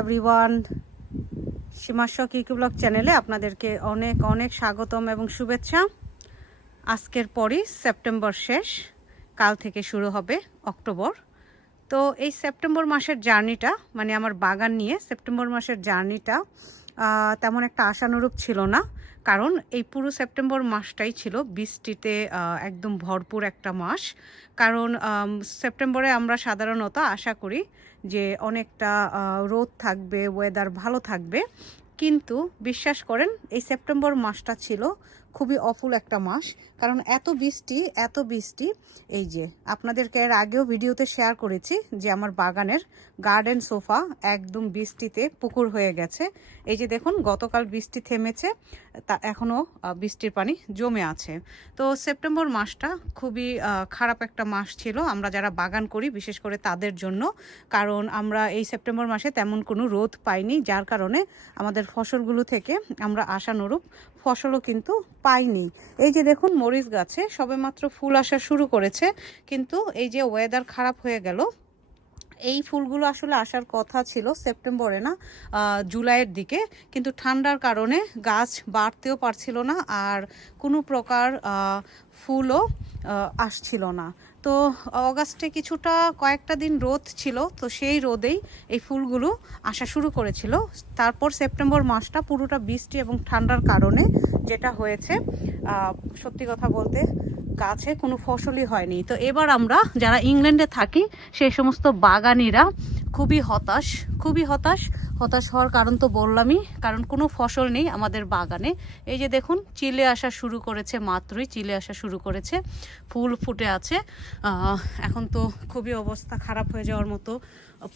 Everyone সীমাশক ইকু blog চ্যানেলে আপনাদেরকে অনেক অনেক স্বাগতম এবং শুভেচ্ছা। আজকের পরই সেপ্টেম্বর শেষ, কাল থেকে শুরু হবে অক্টোবর। তো এই সেপ্টেম্বর মাসের জার্নিটা মানে আমার বাগান নিয়ে সেপ্টেম্বর মাসের জার্নিটা তেমন একটা আশানুরূপ ছিল না। কারণ এই পুরো সেপ্টেম্বর মাসটাই ছিল, বৃষ্টিতে একদম ভরপুর একটা মাস। কারণ সেপ্টেম্বরে আমরা সাধারণত আশা করি যে অনেকটা রোদ থাকবে ওয়েদার ভালো থাকবে। কিন্তু, বিশ্বাস করেন, এই সেপ্টেম্বর মাসটা ছিল খুবই অফুল একটা মাস। কারণ এত বৃষ্টি এত বৃষ্টি, এই যে আপনাদেরকে এর আগেও ভিডিওতে শেয়ার করেছি যে আমার বাগানের গার্ডেন সোফা একদম বৃষ্টিতে পুকুর হয়ে গেছে। এই যে দেখুন, গতকাল বৃষ্টি থেমেছে, তা এখনও বৃষ্টির পানি জমে আছে। তো সেপ্টেম্বর মাসটা খুবই খারাপ একটা মাস ছিল। আমরা যারা বাগান করি, বিশেষ করে তাদের জন্য, কারণ আমরা এই সেপ্টেম্বর মাসে তেমন কোনো রোদ পাইনি। যার কারণে আমাদের ফসলগুলো থেকে আমরা আশানুরূপ ফসলও কিন্তু পাইনি। এই যে দেখুন, মরিচ গাছে সবেমাত্র ফুল আসা শুরু করেছে, কিন্তু এই যে ওয়েদার খারাপ হয়ে গেল, এই ফুলগুলো আসলে আসার কথা ছিল সেপ্টেম্বরে না জুলাইয়ের দিকে, কিন্তু ঠান্ডার কারণে গাছ বাড়তেও পারছিল না, আর কোনো প্রকার ফুলও আসছিল না। তো অগাস্টে কিছুটা কয়েকটা দিন রোদ ছিল, তো সেই রোদেই এই ফুলগুলো আসা শুরু করেছিল। তারপর সেপ্টেম্বর মাসটা পুরোটা বৃষ্টি এবং ঠান্ডার কারণে যেটা হয়েছে সত্যি কথা বলতে গাছে কোনো ফসলই হয়নি। তো এবার আমরা যারা ইংল্যান্ডে থাকি সেই সমস্ত বাগানিরা খুবই হতাশ খুবই হতাশ। হতাশ হওয়ার কারণ তো বললামই, কারণ কোনো ফসল নেই আমাদের বাগানে। এই যে দেখুন, চিলে আসা শুরু করেছে মাত্রই, চিলে আসা শুরু করেছে, ফুল ফুটে আছে। এখন তো খুবই অবস্থা খারাপ হয়ে যাওয়ার মতো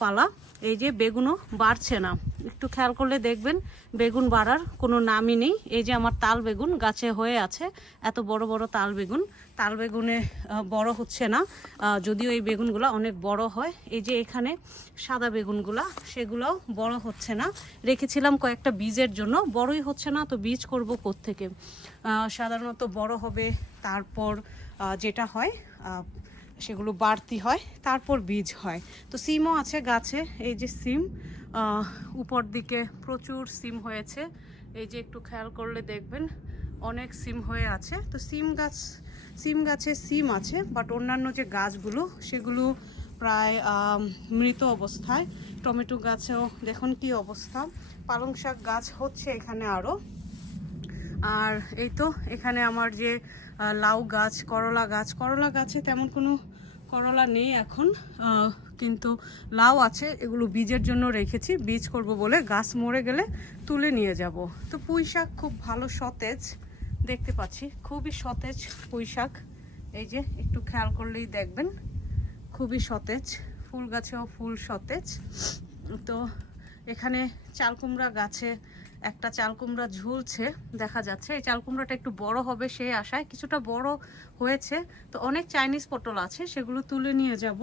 পালা। এই যে বেগুনও বাড়ছে না। একটু খেয়াল করলে দেখবেন, বেগুন বাড়ার কোনো নামই নেই। এই যে আমার তাল বেগুন গাছে হয়ে আছে, এত বড় বড় তাল বেগুন। তাল বেগুনে বড় হচ্ছে না। যদিও এই বেগুনগুলো অনেক বড় হয়। এই যে এখানে সাদা বেগুনগুলা, সেগুলোও বড় হচ্ছে। না। রেখেছিলাম কয়েকটা বীজের জন্য। বড়ই হচ্ছে না তো বীজ করব আহ, সাধারণত বড় হবে তারপর যেটা হয় সেগুলো বাড়তি হয় তারপর বীজ হয়। তো সিমও আছে গাছে এই যে সিম উপর দিকে প্রচুর সিম হয়েছে। এই যে একটু খেয়াল করলে দেখবেন অনেক সিম হয়ে আছে। তো সিম গাছ সিম গাছে সিম আছে বাট অন্যান্য যে গাছগুলো সেগুলো প্রায় মৃত অবস্থায়। টমেটো গাছেও দেখুন কি অবস্থা। পালং শাক গাছ হচ্ছে এখানে আরও আর এই তো এখানে আমার যে লাউ গাছ, করলা গাছ। করলা গাছে তেমন কোনো করলা নেই এখন। কিন্তু লাউ আছে, এগুলো বীজের জন্য রেখেছি। বীজ করব বলে গাছ মরে গেলে তুলে নিয়ে যাব। তো পুঁই শাক খুব ভালো সতেজ, দেখতে পাচ্ছি। খুবই সতেজ পুঁই শাক। এই যে একটু খেয়াল করলেই দেখবেন। খুবই সতেজ, ফুল গাছেও ফুল সতেজ। তো এখানে চালকুমড়া গাছে একটা চালকুমড়া ঝুলছে, দেখা যাচ্ছে। এই চালকুমড়াটা একটু বড় হবে সে আশায়, কিছুটা বড় হয়েছে। তো অনেক চাইনিজ পটল আছে, সেগুলো তুলে নিয়ে যাব।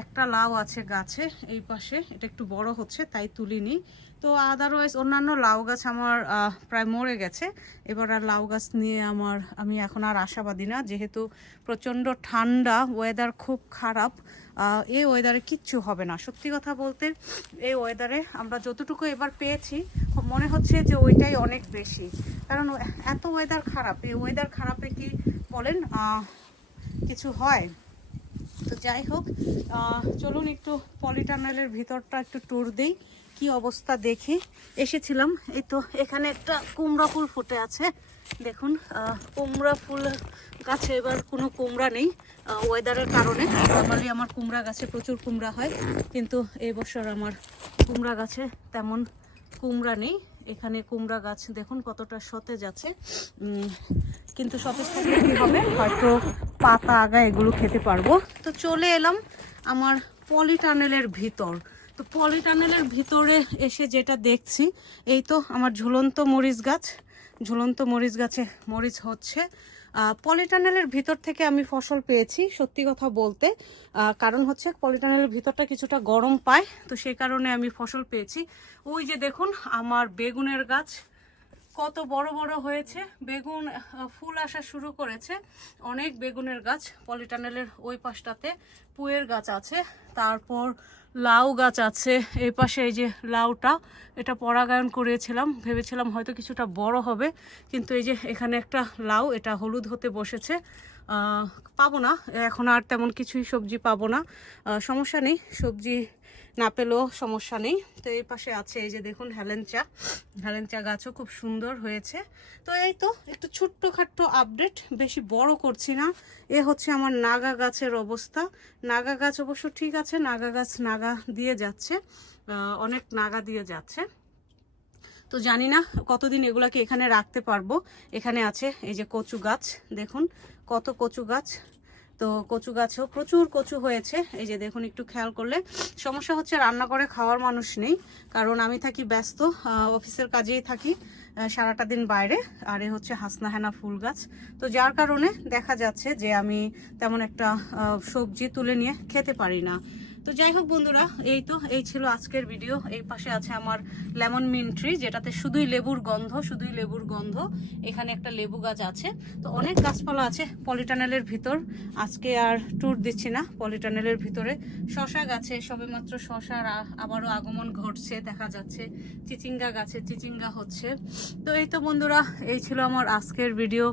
একটা লাউ আছে গাছে, এই পাশে। এটা একটু বড় হচ্ছে, তাই তুলিনি। তো আদারওয়াইজ অন্যান্য লাউ গাছ আমার প্রায় মরে গেছে। এবার আর লাউ গাছ নিয়ে আমার, আমি এখন আর আশাবাদী না। যেহেতু প্রচণ্ড ঠান্ডা ওয়েদার খুব খারাপ এই ওয়েদারে কিচ্ছু হবে না। সত্যি কথা বলতে এই ওয়েদারে আমরা যতটুকু এবার পেয়েছি, মনে হচ্ছে যে ওইটাই অনেক বেশি। কারণ এত ওয়েদার খারাপ, এই ওয়েদার খারাপে কি বলেন কিছু হয়? যাই হোক চলুন একটু পলিটানেলের ভিতরটা একটু ট্যুর দিই, কি অবস্থা দেখি। এসেছিলাম, এই তো এখানে একটা কুমড়া ফুল ফুটে আছে। দেখুন কুমড়া ফুল গাছে এবার কোনো কুমড়া নেই ওয়েদারের কারণে। নর্মালি আমার কুমড়া গাছে প্রচুর কুমড়া হয়, কিন্তু এই বছর আমার কুমড়া গাছে তেমন কুমড়া নেই। এখানে কুমড়া গাছ, দেখুন কতটা সতেজ আছে। কিন্তু সতেজ থাকলে কি হবে? হয়তো পাতা, আগা এগুলো খেতে পারব। তো চলে এলাম আমার পলিটানেলের ভিতর। তো পলিটানেলের ভিতরে এসে যেটা দেখছি, এই তো আমার ঝুলন্ত মরিচ গাছ। ঝুলন্ত মরিচ গাছে মরিচ হচ্ছে। পলিটানেলের ভিতর থেকে আমি ফসল পেয়েছি, সত্যি কথা বলতে। কারণ হচ্ছে পলিটানেলের ভিতরটা কিছুটা গরম পায়, তো সেই কারণে আমি ফসল পেয়েছি। ওই যে দেখুন, আমার বেগুনের গাছ কত বড় বড় হয়েছে। বেগুন ফুল আসা শুরু করেছে। অনেক বেগুনের গাছ, পলিটানেলের ওই পাশটাতে পুয়ের গাছ আছে। তারপর লাউ গাছ আছে। এই পাশে এই যে লাউটা, এটা পরাগায়ন করিয়েছিলাম ভেবেছিলাম হয়তো কিছুটা বড় হবে, কিন্তু এই যে এখানে একটা লাউ, এটা হলুদ হতে বসেছে। পাবো না। এখন আর তেমন কিছুই সবজি পাবো না। সমস্যা নেই। সবজি না পেলেও সমস্যা নেই। তো এই পাশে আছে এই যে দেখুন হেলেঞ্চা হেলেঞ্চা গাছও খুব সুন্দর হয়েছে। তো এই তো একটু ছোট্ট খাট্ট আপডেট, বেশি বড় করছি না। এ হচ্ছে আমার নাগা গাছের অবস্থা। নাগা গাছ অবশ্য ঠিক আছে, নাগা গাছ নাগা দিয়ে যাচ্ছে অনেক নাগা দিয়ে যাচ্ছে। তো জানি না কতদিন এগুলাকে এখানে রাখতে পারব। এখানে আছে এই যে কচু গাছ, দেখুন কত কচু গাছ। তো কচু গাছও প্রচুর কচু হয়েছে। এই যে দেখুন, একটু খেয়াল করলে। সমস্যা হচ্ছে রান্না করে খাওয়ার মানুষ নেই, কারণ আমি থাকি ব্যস্ত অফিসের কাজেই থাকি সারাটা দিন বাইরে, আর এ হচ্ছে হাসনাহেনা ফুল গাছ। তো যার কারণে দেখা যাচ্ছে যে আমি তেমন একটা সবজি তুলে নিয়ে খেতে পারি না। তো যাই হোক বন্ধুরা, এই তো, এই ছিল আজকের ভিডিও এই পাশে আছে আমার লেমন মিন ট্রি যেটাতে শুধুই লেবুর গন্ধ, শুধুই লেবুর গন্ধ। এখানে একটা লেবু গাছ আছে। তো অনেক গাছপালা আছে পলিটানেলের ভিতর। আজকে আর ট্যুর দিচ্ছি না পলিটানেলের ভিতরে। শশা গাছে, সবেমাত্র শশার আবারও আগমন ঘটছে, দেখা যাচ্ছে। চিচিঙ্গা গাছে চিচিঙ্গা হচ্ছে। তো এই তো বন্ধুরা, এই ছিল আমার আজকের ভিডিও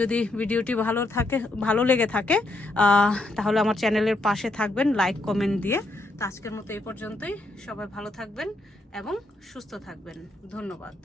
যদি ভিডিওটি ভালো থাকে, ভালো লেগে থাকে তাহলে আমার চ্যানেলের পাশে থাকবেন লাইক কমেন্ট দিয়ে। আজকের মতো এই পর্যন্তই। সবাই ভালো থাকবেন এবং সুস্থ থাকবেন। ধন্যবাদ।